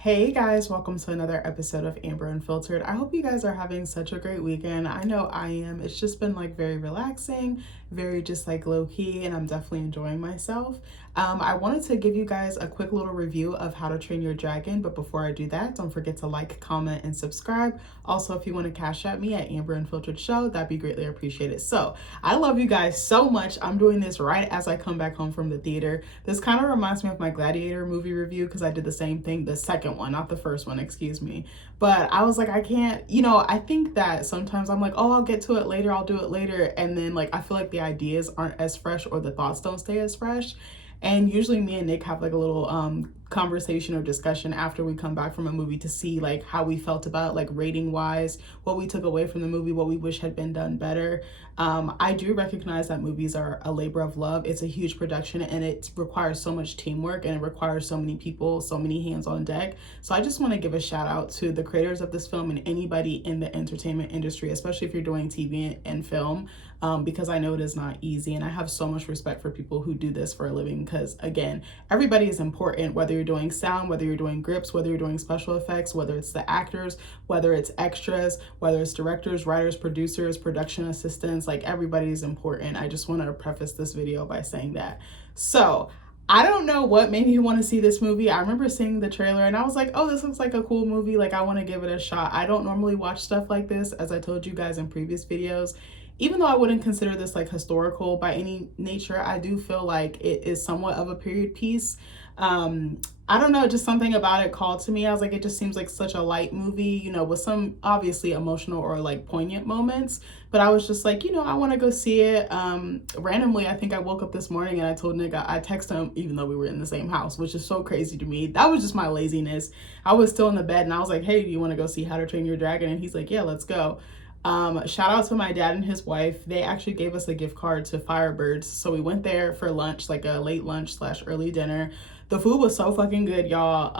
Hey guys, welcome to another episode of Amber Unfiltered. I hope you guys are having such a great weekend. I know I am. It's just been like very relaxing, very just like low key, and I'm definitely enjoying myself. I wanted to give you guys a quick little review of How to Train Your Dragon, but before I do that, don't forget to like, comment, and subscribe. Also, if you want to cash at me at AmberUnfilteredShow, that'd be greatly appreciated. So, I love you guys so much. I'm doing this right as I come back home from the theater. This kind of reminds me of my Gladiator movie review because I did the same thing, the second one, not the first one, excuse me. But I was like, I can't, I think that sometimes I'm like, oh, I'll get to it later, I'll do it later. And then like, I feel like the ideas aren't as fresh or the thoughts don't stay as fresh. And usually me and Nick have like a little conversation or discussion after we come back from a movie to see like how we felt about it, like rating wise, what we took away from the movie, what we wish had been done better. I do recognize that movies are a labor of love. It's a huge production and it requires so much teamwork and it requires so many people, so many hands on deck. So I just want to give a shout out to the creators of this film and anybody in the entertainment industry, especially if you're doing TV and film, because I know it is not easy. And I have so much respect for people who do this for a living because, again, everybody is important, whether you're doing sound, whether you're doing grips, whether you're doing special effects, whether it's the actors, whether it's extras, whether it's directors, writers, producers, production assistants, like everybody is important. I just want to preface this video by saying that. So I don't know what made me want to see this movie. I remember seeing the trailer and I was like, oh, this looks like a cool movie. Like, I want to give it a shot. I don't normally watch stuff like this, as I told you guys in previous videos. Even though I wouldn't consider this like historical by any nature, I do feel like it is somewhat of a period piece. I don't know, just something about it called to me. I was like, it just seems like such a light movie, with some obviously emotional or like poignant moments. But I was just like, I want to go see it. Randomly, I think I woke up this morning and I told Nick, I texted him, even though we were in the same house, which is so crazy to me. That was just my laziness. I was still in the bed and I was like, hey, do you want to go see How to Train Your Dragon? And he's like, yeah, let's go. Shout out to my dad and his wife. They actually gave us a gift card to Firebirds. So we went there for lunch, like a late lunch / early dinner. The food was so fucking good, y'all.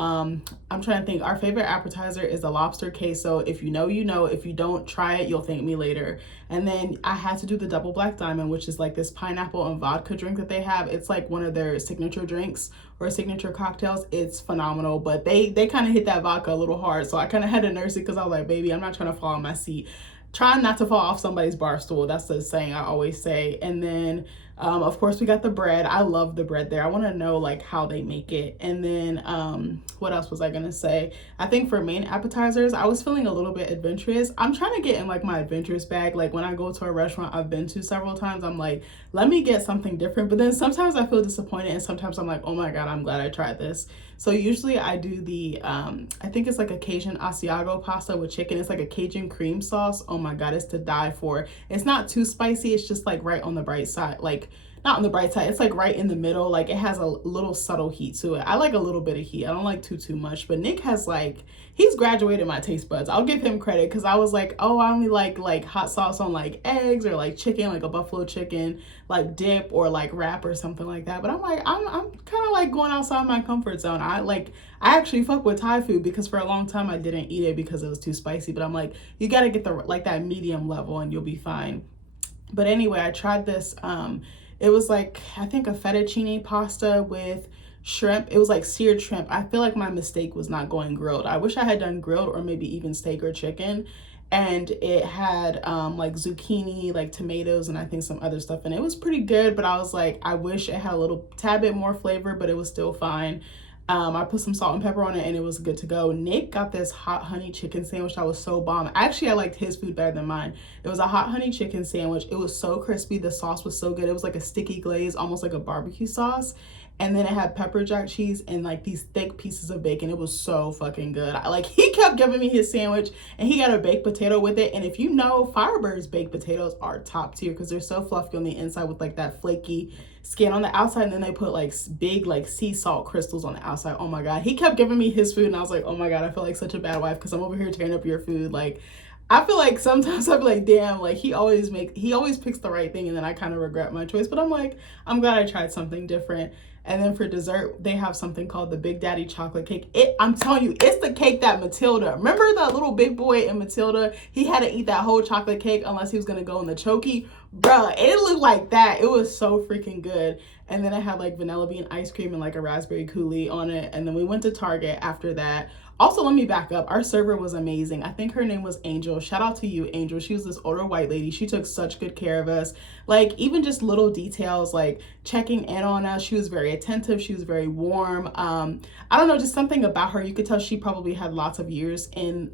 I'm trying to think. Our favorite appetizer is the lobster queso. If you know, you know. If you don't, try it. You'll thank me later. And then I had to do the double black diamond, which is like this pineapple and vodka drink that they have. It's like one of their signature drinks or signature cocktails. It's phenomenal, but they kind of hit that vodka a little hard. So I kind of had to nurse it because I was like, baby, I'm not trying to fall on my seat. Trying not to fall off somebody's bar stool. That's the saying I always say. And then, of course, we got the bread. I love the bread there. I want to know like how they make it. And then, what else was I gonna say? I think for main appetizers, I was feeling a little bit adventurous. I'm trying to get in like my adventurous bag. Like when I go to a restaurant I've been to several times, I'm like, let me get something different. But then sometimes I feel disappointed and sometimes I'm like, oh my God, I'm glad I tried this. So usually I do the, I think it's like a Cajun Asiago pasta with chicken. It's like a Cajun cream sauce. Oh my God, it's to die for. It's not too spicy. It's just like right on the bright side. Like not on the bright side. It's like right in the middle. Like it has a little subtle heat to it. I like a little bit of heat. I don't like too much, but Nick has like, he's graduated my taste buds. I'll give him credit because I was like, oh, I only like hot sauce on like eggs or like chicken, like a buffalo chicken, like dip or like wrap or something like that. But I'm like, I'm kind of like going outside my comfort zone. I actually fuck with Thai food because for a long time I didn't eat it because it was too spicy. But I'm like, you got to get the like that medium level and you'll be fine. But anyway, I tried this. It was like, I think a fettuccine pasta with shrimp. It was like seared shrimp. I feel like my mistake was not going grilled. I wish I had done grilled or maybe even steak or chicken. And it had like zucchini, like tomatoes, and I think some other stuff. And it was pretty good, but I was like, I wish it had a little tad bit more flavor, but it was still fine. I put some salt and pepper on it and it was good to go. Nick got this hot honey chicken sandwich that was so bomb. Actually, I liked his food better than mine. It was a hot honey chicken sandwich. It was so crispy. The sauce was so good. It was like a sticky glaze, almost like a barbecue sauce. And then it had pepper jack cheese and like these thick pieces of bacon. It was so fucking good. He kept giving me his sandwich and he got a baked potato with it. And if you know, Firebird's baked potatoes are top tier because they're so fluffy on the inside with like that flaky skin on the outside. And then they put like big like sea salt crystals on the outside. Oh my God. He kept giving me his food and I was like, oh my God, I feel like such a bad wife because I'm over here tearing up your food. Like, I feel like sometimes I'd be like, damn, like he always picks the right thing and then I kind of regret my choice. But I'm like, I'm glad I tried something different. And then for dessert, they have something called the Big Daddy chocolate cake. I'm telling you, it's the cake that Matilda, remember that little big boy in Matilda? He had to eat that whole chocolate cake unless he was going to go in the chokey. Bruh, it looked like that. It was so freaking good. And then I had like vanilla bean ice cream and like a raspberry coulis on it. And then we went to Target after that. Also, let me back up. Our server was amazing. I think her name was Angel. Shout out to you, Angel. She was this older white lady. She took such good care of us. Like, even just little details, like checking in on us. She was very attentive. She was very warm. I don't know, just something about her. You could tell she probably had lots of years in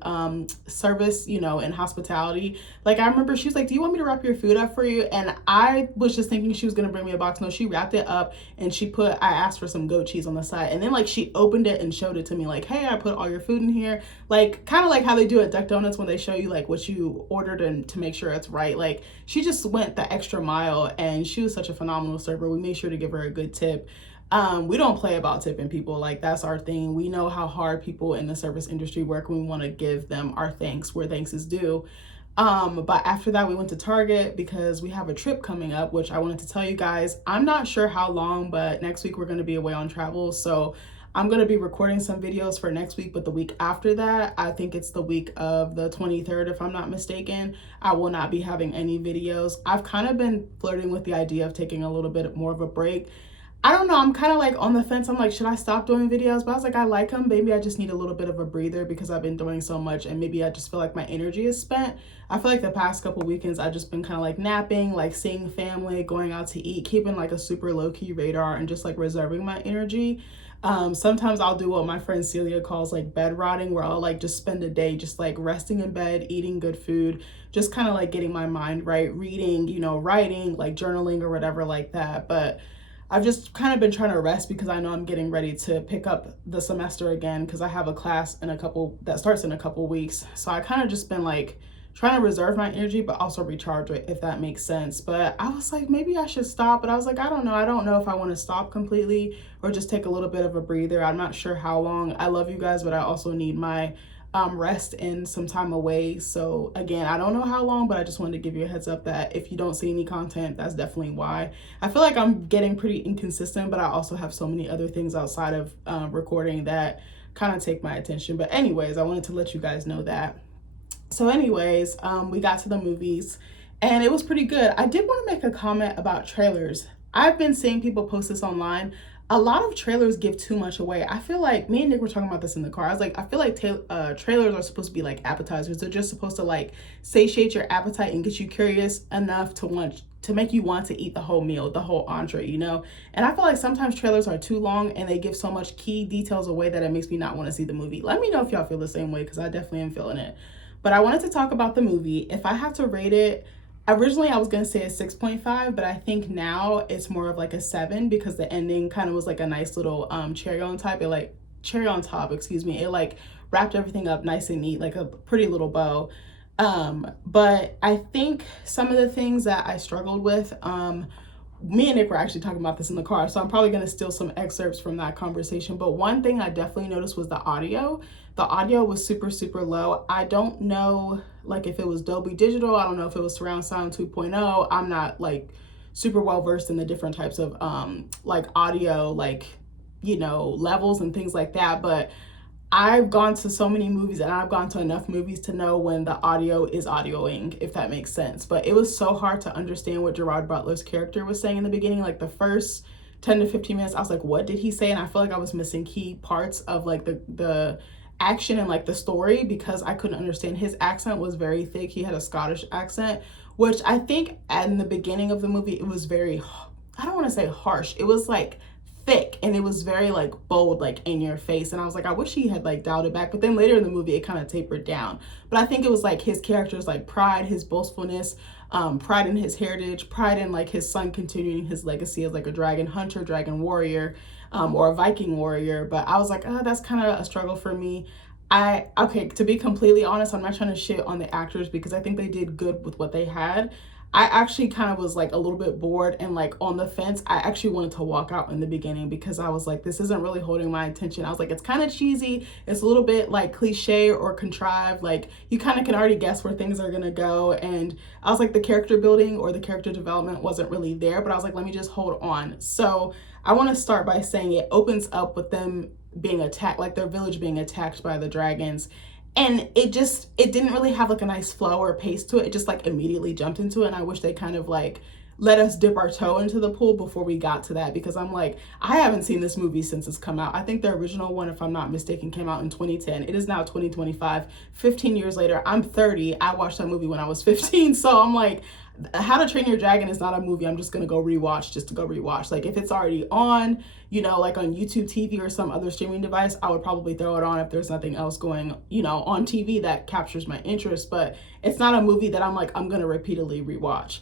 service, you know, in hospitality. Like, I remember she was like, do you want me to wrap your food up for you? And I was just thinking she was going to bring me a box. No, she wrapped it up and I asked for some goat cheese on the side. And then like she opened it and showed it to me like, hey, I put all your food in here. Like, kind of like how they do at Duck Donuts when they show you like what you ordered and to make sure it's right. Like, she just went the extra mile and she was such a phenomenal server. We made sure to give her a good tip. We don't play about tipping people. Like, that's our thing. We know how hard people in the service industry work, and we want to give them our thanks where thanks is due. But after that, we went to Target because we have a trip coming up, which I wanted to tell you guys. I'm not sure how long, but next week we're going to be away on travel. So I'm going to be recording some videos for next week, but the week after that, I think it's the week of the 23rd, if I'm not mistaken, I will not be having any videos. I've kind of been flirting with the idea of taking a little bit more of a break. I don't know, I'm kind of like on the fence. I'm like, should I stop doing videos? But I was like, I like them. Maybe I just need a little bit of a breather because I've been doing so much and maybe I just feel like my energy is spent. I feel like the past couple weekends, I've just been kind of like napping, like seeing family, going out to eat, keeping like a super low-key radar and just like reserving my energy. Sometimes I'll do what my friend Celia calls like bed rotting, where I'll like just spend a day just like resting in bed, eating good food, just kind of like getting my mind right, reading, you know, writing, like journaling or whatever like that. But I've just kind of been trying to rest because I know I'm getting ready to pick up the semester again because I have a class that starts in a couple weeks. So I kind of just been like trying to reserve my energy, but also recharge it, if that makes sense. But I was like, maybe I should stop. But I was like, I don't know. I don't know if I want to stop completely or just take a little bit of a breather. I'm not sure how long. I love you guys, but I also need my rest and some time away. So again, I don't know how long, but I just wanted to give you a heads up that if you don't see any content, that's definitely why. I feel like I'm getting pretty inconsistent, but I also have so many other things outside of recording that kind of take my attention. But anyways, I wanted to let you guys know that. So anyways, we got to the movies and it was pretty good. I did want to make a comment about trailers. I've been seeing people post this online. A lot of trailers give too much away. I feel like me and Nick were talking about this in the car. I was like, I feel like trailers are supposed to be like appetizers. They're just supposed to like satiate your appetite and get you curious enough to make you want to eat the whole meal, the whole entree, you know? And I feel like sometimes trailers are too long and they give so much key details away that it makes me not want to see the movie. Let me know if y'all feel the same way because I definitely am feeling it. But I wanted to talk about the movie. If I had to rate it, originally I was going to say a 6.5, but I think now it's more of like a 7 because the ending kind of was like a nice little cherry on top. It like wrapped everything up nice and neat, like a pretty little bow. But I think some of the things that I struggled with, me and Nick were actually talking about this in the car, so I'm probably going to steal some excerpts from that conversation. But one thing I definitely noticed was the audio. The audio was super, super low. I don't know like if it was Dolby Digital. I don't know if it was surround sound 2.0. I'm not like super well versed in the different types of like audio, like, you know, levels and things like that. But I've gone to so many movies and I've gone to enough movies to know when the audio is audioing, if that makes sense. But it was so hard to understand what Gerard Butler's character was saying in the beginning. Like the first 10 to 15 minutes, I was like, what did he say? And I feel like I was missing key parts of like the action and like the story because I couldn't understand. His accent was very thick. He had a Scottish accent, which I think in the beginning of the movie, it was very, I don't want to say harsh. It was like thick and it was very like bold, like in your face. And I was like, I wish he had like dialed it back. But then later in the movie, it kind of tapered down. But I think it was like his character's like pride, his boastfulness, pride in his heritage, pride in like his son continuing his legacy as like a dragon hunter, dragon warrior, or a Viking warrior. But I was like, oh, that's kind of a struggle for me. Okay, to be completely honest, I'm not trying to shit on the actors because I think they did good with what they had. I actually kind of was like a little bit bored and like on the fence. I actually wanted to walk out in the beginning because I was like, this isn't really holding my attention. I was like, it's kind of cheesy. It's a little bit like cliche or contrived. Like you kind of can already guess where things are going to go. And I was like, the character building or the character development wasn't really there, but I was like, let me just hold on. So I want to start by saying it opens up with them being attacked, like their village being attacked by the dragons. And it didn't really have like a nice flow or pace to it. It just like immediately jumped into it. And I wish they kind of like let us dip our toe into the pool before we got to that, because I'm like, I haven't seen this movie since it's come out. I think the original one, if I'm not mistaken, came out in 2010. It is now 2025, 15 years later. I'm 30. I watched that movie when I was 15. So I'm like, How to Train Your Dragon is not a movie I'm just gonna go rewatch just to go rewatch. Like, if it's already on, like on YouTube TV or some other streaming device, I would probably throw it on if there's nothing else going, on TV that captures my interest. But it's not a movie that I'm like, I'm gonna repeatedly rewatch.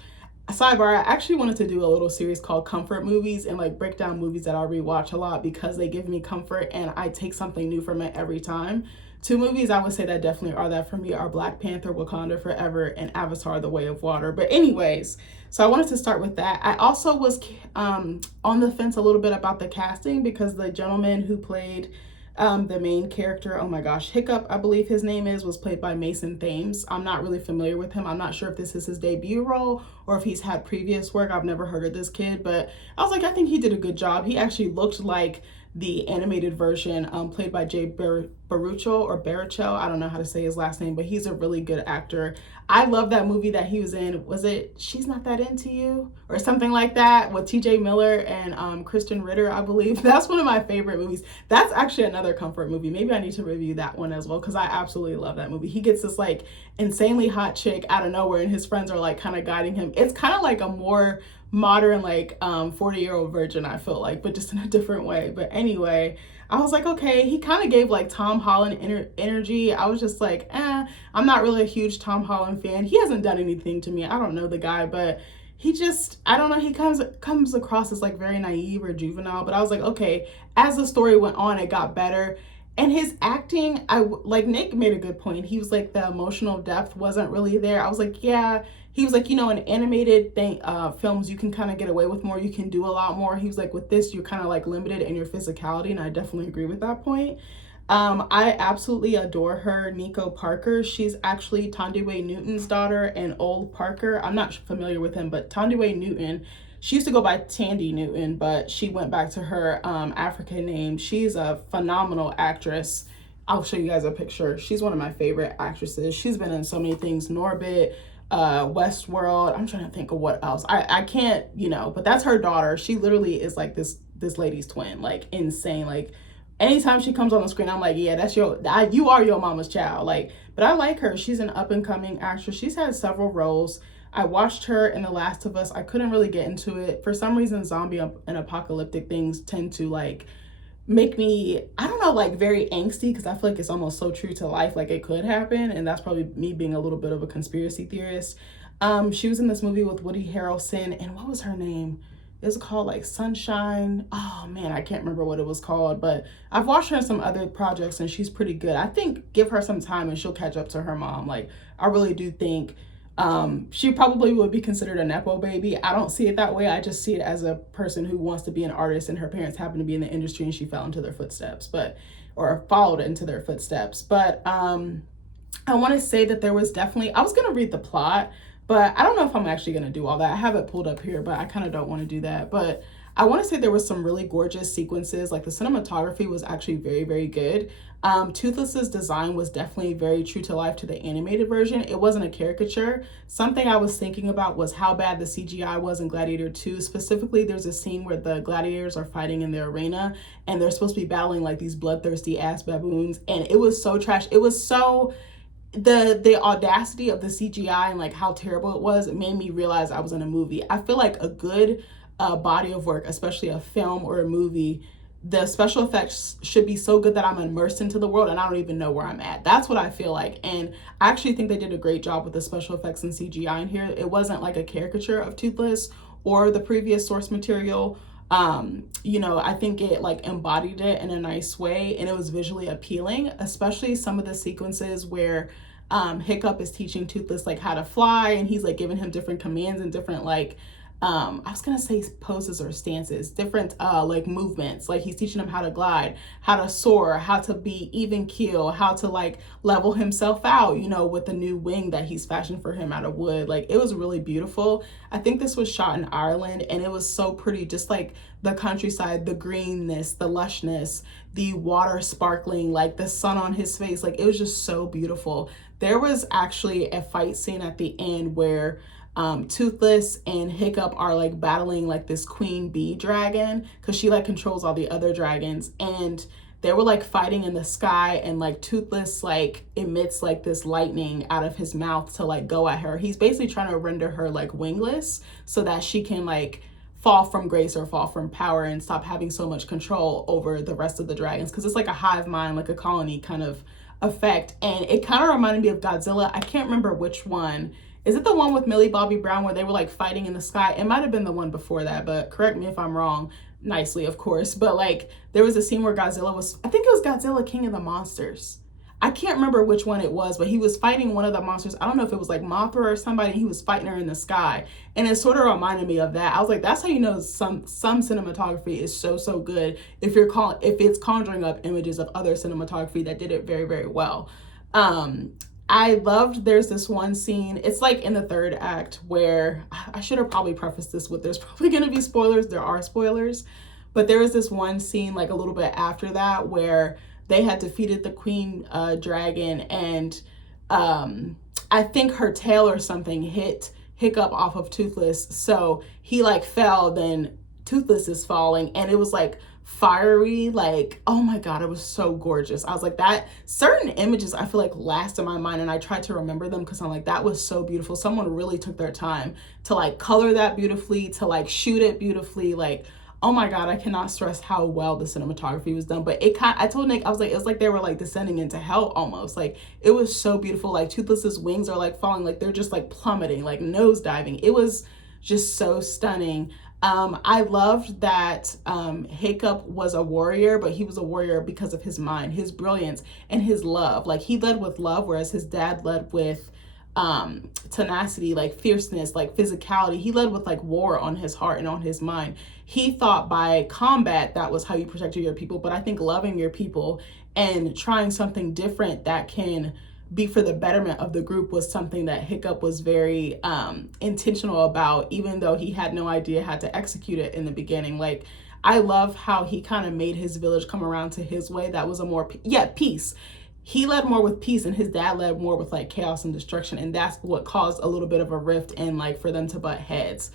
Sidebar, I actually wanted to do a little series called Comfort Movies, and like break down movies that I rewatch a lot because they give me comfort and I take something new from it every time. Two movies I would say that definitely are that for me are Black Panther, Wakanda Forever, and Avatar, The Way of Water. But anyways, so I wanted to start with that. I also was on the fence a little bit about the casting, because the gentleman who played the main character, oh my gosh, Hiccup, I believe his name was played by Mason Thames. I'm not really familiar with him. I'm not sure if this is his debut role or if he's had previous work. I've never heard of this kid, but I was like, I think he did a good job. He actually looked like the animated version played by Jay Baruchel or Baruchel. I don't know how to say his last name, but he's a really good actor. I love that movie that he was in. Was it She's Not That Into You or something like that with TJ Miller and Kristen Ritter, I believe. That's one of my favorite movies. That's actually another comfort movie. Maybe I need to review that one as well, because I absolutely love that movie. He gets this like insanely hot chick out of nowhere and his friends are like kind of guiding him. It's kind of like a more modern like 40-year-old virgin, I feel like, but just in a different way. But anyway, I was like, okay, he kind of gave like Tom Holland energy. I was just like, I'm not really a huge Tom Holland fan. He hasn't done anything to me. I don't know the guy, but he just, I don't know, he comes across as like very naive or juvenile. But I was like, okay, as the story went on, it got better. And his acting, like Nick made a good point. He was like, the emotional depth wasn't really there. I was like, yeah. He was like, in animated films, you can kind of get away with more. You can do a lot more. He was like, with this, you're kind of like limited in your physicality. And I definitely agree with that point. I absolutely adore her, Nico Parker. She's actually Tondiwe Newton's daughter and Old Parker. I'm not familiar with him, but Tondiwe Newton, she used to go by Tandy Newton, but she went back to her African name. She's a phenomenal actress. I'll show you guys a picture. She's one of my favorite actresses. She's been in so many things, Norbit, Westworld. I'm trying to think of what else. I can't, but that's her daughter. She literally is like this lady's twin, like insane. Like anytime she comes on the screen, I'm like, yeah, that's you are your mama's child. Like, but I like her. She's an up and coming actress. She's had several roles. I watched her in The Last of Us. I couldn't really get into it. For some reason, zombie and apocalyptic things tend to like make me, I don't know, like very angsty, because I feel like it's almost so true to life, like it could happen. And that's probably me being a little bit of a conspiracy theorist. She was in this movie with Woody Harrelson, and what was her name? It was called like Sunshine. Oh man, I can't remember what it was called, but I've watched her in some other projects and she's pretty good. I think give her some time and she'll catch up to her mom. Like, I really do think she probably would be considered a Nepo baby. I don't see it that way. I just see it as a person who wants to be an artist and her parents happen to be in the industry and she fell into their footsteps, or followed into their footsteps. But I want to say that there was definitely, I was going to read the plot, but I don't know if I'm actually going to do all that. I have it pulled up here, but I kind of don't want to do that. But I want to say there was some really gorgeous sequences. Like the cinematography was actually very, very good. Toothless's design was definitely very true to life to the animated version. It wasn't a caricature. Something I was thinking about was how bad the CGI was in Gladiator 2. Specifically, there's a scene where the gladiators are fighting in the arena and they're supposed to be battling like these bloodthirsty ass baboons. And it was so trash. It was so... the audacity of the CGI and like how terrible it was, it made me realize I was in a movie. I feel like a good body of work, especially a film or a movie, the special effects should be so good that I'm immersed into the world and I don't even know where I'm at. That's what I feel like. And I actually think they did a great job with the special effects and CGI in here. It wasn't like a caricature of Toothless or the previous source material. I think it like embodied it in a nice way and it was visually appealing, especially some of the sequences where Hiccup is teaching Toothless like how to fly and he's like giving him different commands and different like I was gonna say poses or stances, different like movements. Like he's teaching him how to glide, how to soar, how to be even keel, how to like level himself out, with the new wing that he's fashioned for him out of wood. Like it was really beautiful. I think this was shot in Ireland and it was so pretty, just like the countryside, the greenness, the lushness, the water sparkling, like the sun on his face. Like it was just so beautiful. There was actually a fight scene at the end where Toothless and Hiccup are like battling like this queen bee dragon, because she like controls all the other dragons, and they were like fighting in the sky, and like Toothless like emits like this lightning out of his mouth to like go at her. He's basically trying to render her like wingless so that she can like fall from grace or fall from power and stop having so much control over the rest of the dragons, because it's like a hive mind, like a colony kind of effect. And it kind of reminded me of Godzilla. I can't remember which one. Is it the one with Millie Bobby Brown where they were like fighting in the sky? It might have been the one before that, but correct me if I'm wrong, nicely, of course. But like there was a scene where Godzilla was, I think it was Godzilla King of the Monsters. I can't remember which one it was, but he was fighting one of the monsters. I don't know if it was like Mothra or somebody. He was fighting her in the sky. And it sort of reminded me of that. I was like, that's how you know some cinematography is so good, if it's conjuring up images of other cinematography that did it very, very well. I loved, there's this one scene, it's like in the third act, where I should have probably prefaced this with, there's probably going to be spoilers. There are spoilers, but there was this one scene like a little bit after that where they had defeated the queen dragon, and I think her tail or something hit Hiccup off of Toothless, so he like fell, then Toothless is falling, and it was like fiery, like, oh my god, it was so gorgeous. I was like, that certain images I feel like last in my mind, and I tried to remember them because I'm like, that was so beautiful. Someone really took their time to like color that beautifully, to like shoot it beautifully. Like, oh my god, I cannot stress how well the cinematography was done. But I told Nick, I was like, it was like they were like descending into hell almost. Like, it was so beautiful. Like Toothless's wings are like falling, like they're just like plummeting, like nose diving. It was just so stunning. I loved that Hiccup was a warrior, but he was a warrior because of his mind, his brilliance, and his love. Like he led with love, whereas his dad led with tenacity, like fierceness, like physicality. He led with like war on his heart and on his mind. He thought by combat that was how you protected your people, but I think loving your people and trying something different that can be for the betterment of the group was something that Hiccup was very intentional about, even though he had no idea how to execute it in the beginning. Like, I love how he kind of made his village come around to his way. That was a more, peace. He led more with peace, and his dad led more with like chaos and destruction. And that's what caused a little bit of a rift and like for them to butt heads.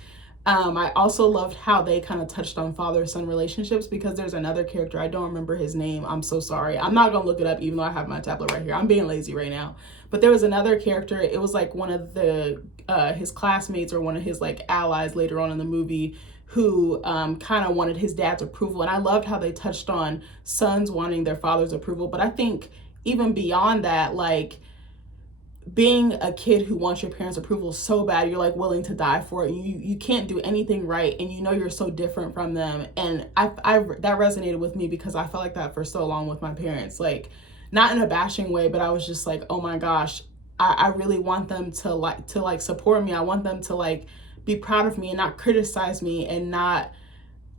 I also loved how they kind of touched on father-son relationships, because there's another character, I don't remember his name, I'm so sorry. I'm not gonna look it up even though I have my tablet right here. I'm being lazy right now. But there was another character, it was like one of the his classmates or one of his like allies later on in the movie, who kind of wanted his dad's approval. And I loved how they touched on sons wanting their father's approval. But I think even beyond that, like, being a kid who wants your parents' approval so bad, you're like willing to die for it. You can't do anything right, and you know you're so different from them. And I that resonated with me, because I felt like that for so long with my parents. Like, not in a bashing way, but I was just like, oh my gosh, I really want them to like support me. I want them to like be proud of me and not criticize me, and not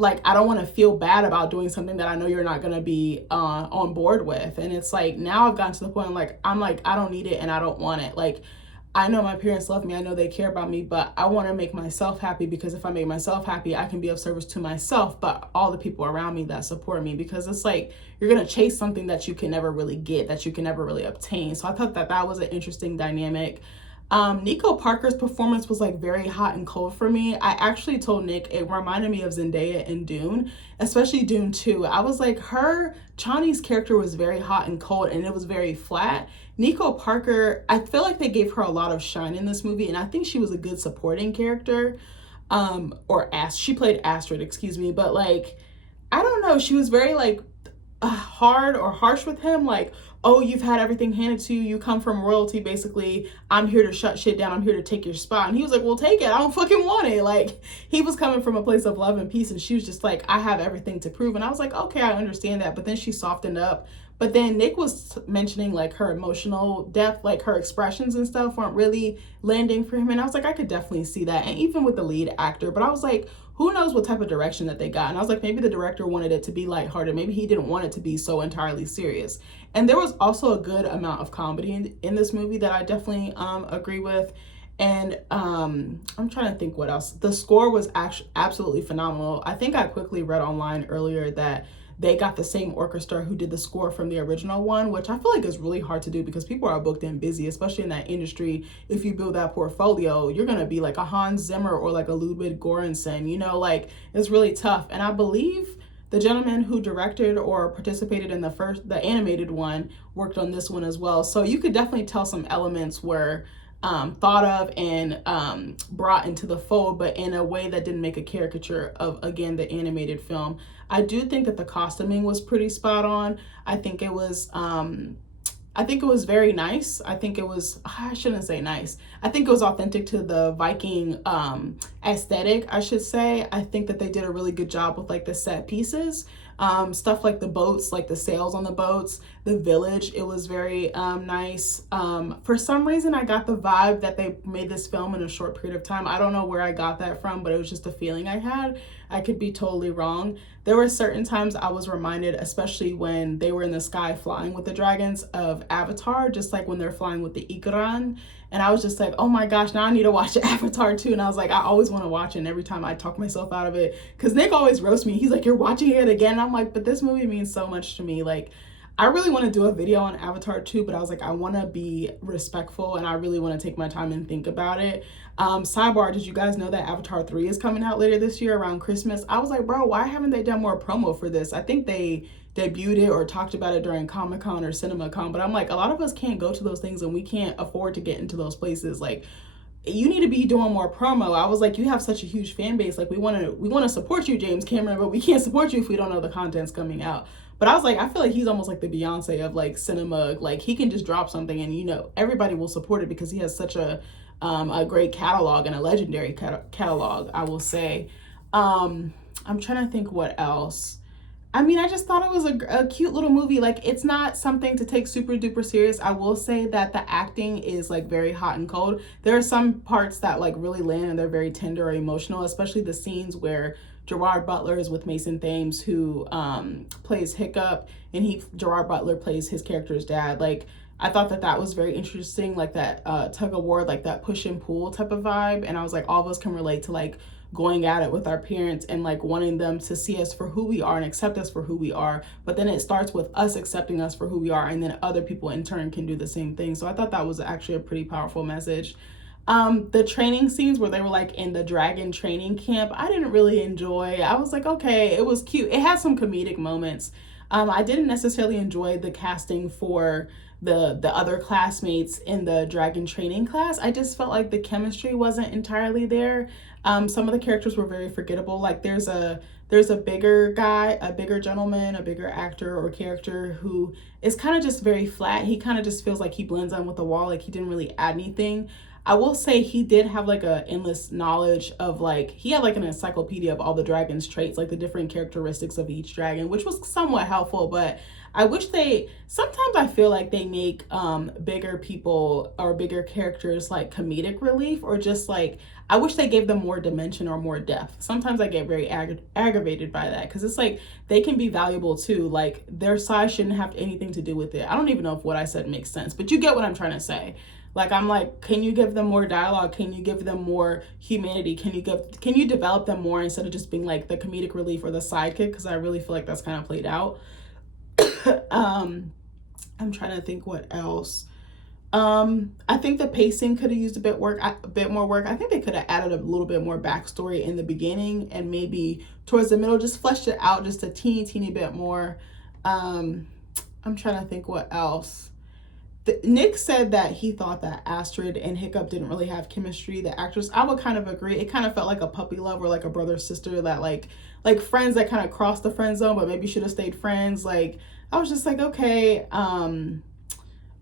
like, I don't want to feel bad about doing something that I know you're not going to be on board with. And it's like, now I've gotten to the point, I'm like, I don't need it and I don't want it. Like, I know my parents love me. I know they care about me, but I want to make myself happy, because if I make myself happy, I can be of service to myself, but all the people around me that support me, because it's like, you're going to chase something that you can never really get, that you can never really obtain. So I thought that that was an interesting dynamic. Nico Parker's performance was like very hot and cold for me. I actually told Nick it reminded me of Zendaya in Dune, especially Dune 2. I was like, Chani's character was very hot and cold, and it was very flat. Nico Parker, I feel like they gave her a lot of shine in this movie, and I think she was a good supporting character. She played Astrid, excuse me, but like, I don't know, she was very like hard or harsh with him, like, oh, you've had everything handed to you, you come from royalty, basically, I'm here to shut shit down, I'm here to take your spot. And he was like, well, take it, I don't fucking want it. Like, he was coming from a place of love and peace, and she was just like, I have everything to prove. And I was like, okay, I understand that. But then she softened up. But then Nick was mentioning like her emotional depth, like her expressions and stuff weren't really landing for him. And I was like, I could definitely see that. And even with the lead actor, but I was like, who knows what type of direction that they got. And I was like, maybe the director wanted it to be lighthearted. Maybe he didn't want it to be so entirely serious. And there was also a good amount of comedy in this movie that I definitely agree with. And I'm trying to think what else. The score was actually absolutely phenomenal. I think I quickly read online earlier that they got the same orchestra who did the score from the original one, which I feel like is really hard to do because people are booked and busy, especially in that industry. If you build that portfolio, you're going to be like a Hans Zimmer or like a Ludwig Göransson, you know, like it's really tough. And I believe the gentleman who directed or participated in the animated one worked on this one as well. So you could definitely tell some elements were thought of and brought into the fold, but in a way that didn't make a caricature of, again, the animated film. I do think that the costuming was pretty spot on. I think it was very nice. I shouldn't say nice. I think it was authentic to the Viking aesthetic, I should say. I think that they did a really good job with like the set pieces. Stuff like the boats, like the sails on the boats, the village, it was very nice. For some reason, I got the vibe that they made this film in a short period of time. I don't know where I got that from, but it was just a feeling I had. I could be totally wrong. There were certain times I was reminded, especially when they were in the sky flying with the dragons, of Avatar, just like when they're flying with the Ikran. And I was just like, oh my gosh, now I need to watch Avatar too. And I was like, I always want to watch it. And every time I talk myself out of it, because Nick always roasts me. He's like, you're watching it again. And I'm like, but this movie means so much to me. Like, I really want to do a video on Avatar too, but I was like, I want to be respectful and I really want to take my time and think about it. Sidebar, did you guys know that Avatar 3 is coming out later this year around Christmas? I was like, bro, why haven't they done more promo for this? I think they debuted it or talked about it during Comic-Con or CinemaCon, but I'm like, a lot of us can't go to those things and we can't afford to get into those places. Like, you need to be doing more promo. I was like, you have such a huge fan base. Like, we want to support you, James Cameron, but we can't support you if we don't know the content's coming out. But I was like, I feel like he's almost like the Beyonce of like cinema. Like, he can just drop something and, you know, everybody will support it because he has such a great catalog and a legendary catalog, I will say. I'm trying to think what else. I mean, I just thought it was a cute little movie. Like, it's not something to take super duper serious. I will say that the acting is like very hot and cold. There are some parts that like really land and they're very tender or emotional, especially the scenes where Gerard Butler is with Mason Thames, who plays Hiccup, and Gerard Butler plays his character's dad. Like, I thought that was very interesting, like that tug of war, like that push and pull type of vibe. And I was like, all of us can relate to like going at it with our parents and like wanting them to see us for who we are and accept us for who we are. But then it starts with us accepting us for who we are, and then other people in turn can do the same thing. So I thought that was actually a pretty powerful message. The training scenes where they were like in the dragon training camp, I didn't really enjoy. I was like, okay, it was cute. It had some comedic moments. I didn't necessarily enjoy the casting for the other classmates in the dragon training class. I just felt like the chemistry wasn't entirely there. Some of the characters were very forgettable. Like there's a bigger guy, a bigger gentleman, a bigger actor or character who is kind of just very flat. He kind of just feels like he blends in with the wall. Like he didn't really add anything. I will say he did have like a endless knowledge of like, he had like an encyclopedia of all the dragon's traits, like the different characteristics of each dragon, which was somewhat helpful. But I wish sometimes I feel like they make bigger people or bigger characters like comedic relief, or just like, I wish they gave them more dimension or more depth. Sometimes I get very aggravated by that, because it's like they can be valuable too. Like their size shouldn't have anything to do with it. I don't even know if what I said makes sense, but you get what I'm trying to say. Like, I'm like, can you give them more dialogue? Can you give them more humanity? Can you develop them more instead of just being like the comedic relief or the sidekick? Because I really feel like that's kind of played out. I'm trying to think what else. I think the pacing could have used a bit more work. I think they could have added a little bit more backstory in the beginning, and maybe towards the middle, just fleshed it out just a teeny bit more. I'm trying to think what else. Nick said that he thought that Astrid and Hiccup didn't really have chemistry. The actress, I would kind of agree. It kind of felt like a puppy love or like a brother sister, that like friends that kind of crossed the friend zone, but maybe should have stayed friends. Like, I was just like, okay, I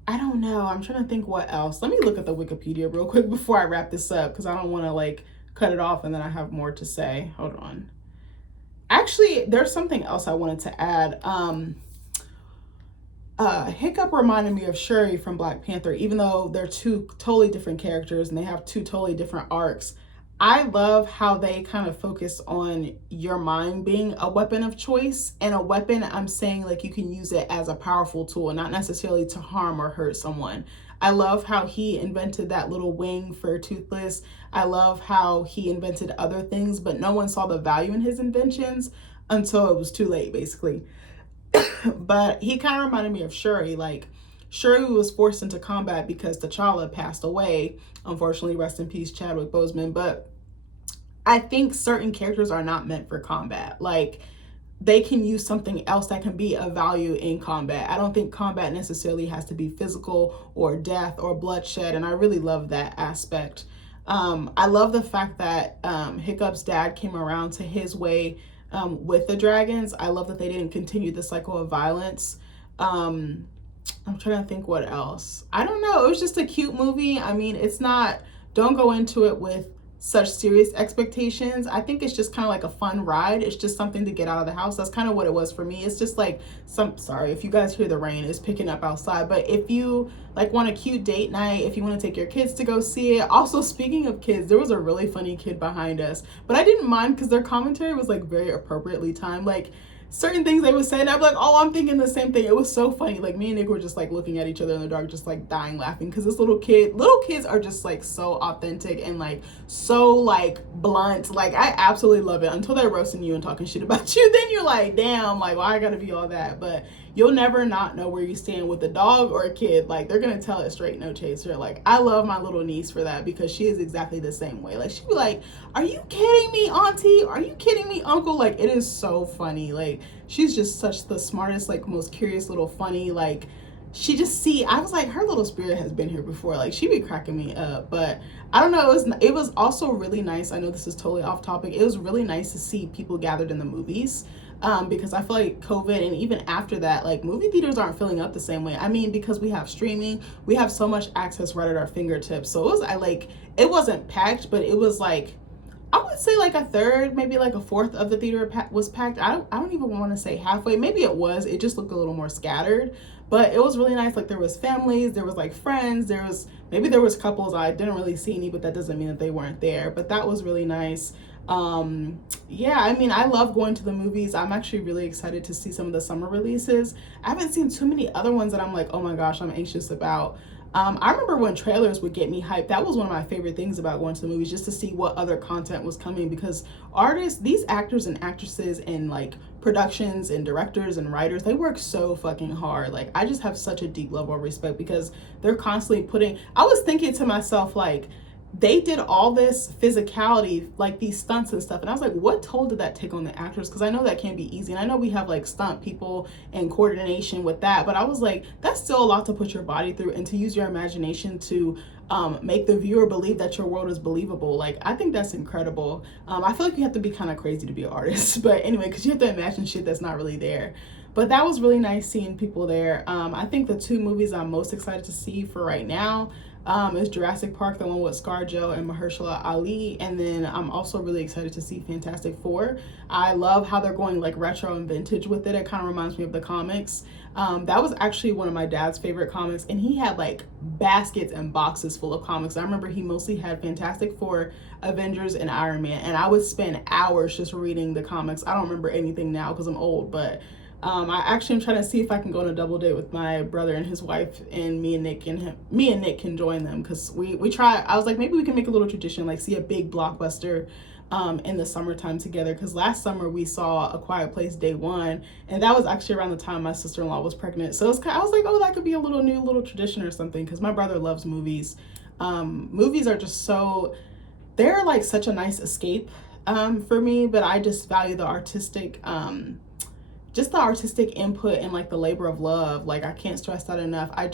don't know. I'm trying to think what else. Let me look at the Wikipedia real quick before I wrap this up, because I don't want to like cut it off and then I have more to say. Hold on. Actually, there's something else I wanted to add. Hiccup reminded me of Shuri from Black Panther, even though they're two totally different characters and they have two totally different arcs. I love how they kind of focus on your mind being a weapon of choice, and a weapon, I'm saying like you can use it as a powerful tool, not necessarily to harm or hurt someone. I love how he invented that little wing for Toothless. I love how he invented other things, but no one saw the value in his inventions until it was too late, basically. But he kind of reminded me of Shuri. Like, Shuri was forced into combat because T'Challa passed away. Unfortunately, rest in peace, Chadwick Boseman. But I think certain characters are not meant for combat. Like, they can use something else that can be of value in combat. I don't think combat necessarily has to be physical or death or bloodshed, and I really love that aspect. I love the fact that Hiccup's dad came around to his way with the dragons. I love that they didn't continue the cycle of violence. I'm trying to think what else. I don't know. It was just a cute movie. I mean, it's not, don't go into it with such serious expectations. I think it's just kind of like a fun ride. It's just something to get out of the house. That's kind of what it was for me. It's just like sorry if you guys hear the rain, it's picking up outside. But if you like want a cute date night, if you want to take your kids to go see it. Also, speaking of kids, there was a really funny kid behind us, but I didn't mind because their commentary was like very appropriately timed. Like, certain things they would say, and I'd be like, oh, I'm thinking the same thing. It was so funny. Like, me and Nick were just like looking at each other in the dark, just like dying laughing, because this little kids are just like so authentic and like so like blunt. Like, I absolutely love it until they're roasting you and talking shit about you. Then you're like, damn, like, why I gotta be all that? But you'll never not know where you stand with a dog or a kid. Like, they're gonna tell it straight, no chaser. Like, I love my little niece for that, because she is exactly the same way. Like, she'd be like, are you kidding me, auntie? Are you kidding me, uncle? Like, it is so funny. Like, she's just such the smartest, like, most curious little funny, like, I was like, her little spirit has been here before. Like, she be cracking me up. But I don't know, it was also really nice. I know this is totally off topic. It was really nice to see people gathered in the movies. Because I feel like COVID, and even after that, like, movie theaters aren't filling up the same way. I mean, because we have streaming, we have so much access right at our fingertips. So it wasn't packed, but it was like, I would say like a third, maybe like a fourth of the theater was packed. I don't even want to say halfway. Maybe it was. It just looked a little more scattered, but it was really nice. Like, there was families, there was like friends, there was couples. I didn't really see any, but that doesn't mean that they weren't there. But that was really nice. Yeah, I mean, I love going to the movies. I'm actually really excited to see some of the summer releases. I haven't seen too many other ones that I'm like, oh my gosh, I'm anxious about. I remember when trailers would get me hyped. That was one of my favorite things about going to the movies, just to see what other content was coming, because these actors and actresses and like productions and directors and writers, they work so fucking hard. Like, I just have such a deep level of respect, because they're constantly I was thinking to myself, like, they did all this physicality, like these stunts and stuff, and I was like, what toll did that take on the actors? Because I know that can't be easy, and I know we have like stunt people and coordination with that, but I was like, that's still a lot to put your body through, and to use your imagination to make the viewer believe that your world is believable. Like, I think that's incredible. I feel like you have to be kind of crazy to be an artist, but anyway, because you have to imagine shit that's not really there. But that was really nice seeing people there. I think the two movies I'm most excited to see for right now is Jurassic Park, the one with ScarJo and Mahershala Ali. And then I'm also really excited to see Fantastic Four. I love how they're going like retro and vintage with it. It kind of reminds me of the comics. That was actually one of my dad's favorite comics, and he had like baskets and boxes full of comics. I remember he mostly had Fantastic Four, Avengers, and Iron Man, and I would spend hours just reading the comics. I don't remember anything now because I'm old, but I actually am trying to see if I can go on a double date with my brother and his wife, and me and Nick can join them, because we try. I was like, maybe we can make a little tradition, like see a big blockbuster in the summertime together, because last summer we saw A Quiet Place day one, and that was actually around the time my sister-in-law was pregnant. So I was like, oh, that could be a new little tradition or something, because my brother loves movies. Movies are just they're like such a nice escape for me, but I just value the artistic just the artistic input and like the labor of love. Like, I can't stress that enough. I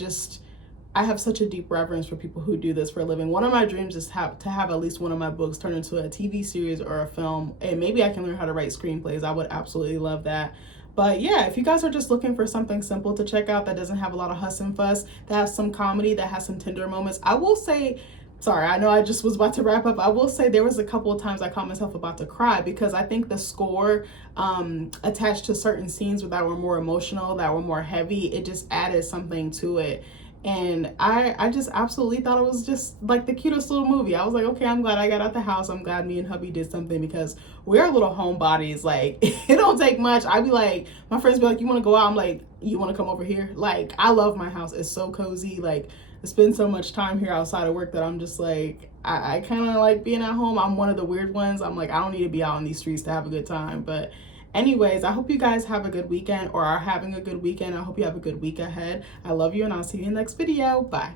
have such a deep reverence for people who do this for a living. One of my dreams is to have at least one of my books turned into a TV series or a film, and maybe I can learn how to write screenplays. I would absolutely love that. But yeah, if you guys are just looking for something simple to check out that doesn't have a lot of fuss and fuss, that has some comedy, that has some tender moments, I will say, sorry, I know I just was about to wrap up. I will say there was a couple of times I caught myself about to cry, because I think the score attached to certain scenes that were more emotional, that were more heavy, it just added something to it. And I just absolutely thought it was just like the cutest little movie. I was like, okay, I'm glad I got out the house. I'm glad me and hubby did something, because we're little homebodies. Like, it don't take much. I'd be like, my friends be like, you want to go out? I'm like, you want to come over here? Like, I love my house. It's so cozy. Like, I spend so much time here outside of work that I'm just like, I kind of like being at home. I'm one of the weird ones. I'm like, I don't need to be out on these streets to have a good time. But Anyways, I hope you guys have a good weekend or are having a good weekend. I hope you have a good week ahead. I love you and I'll see you in the next video. Bye.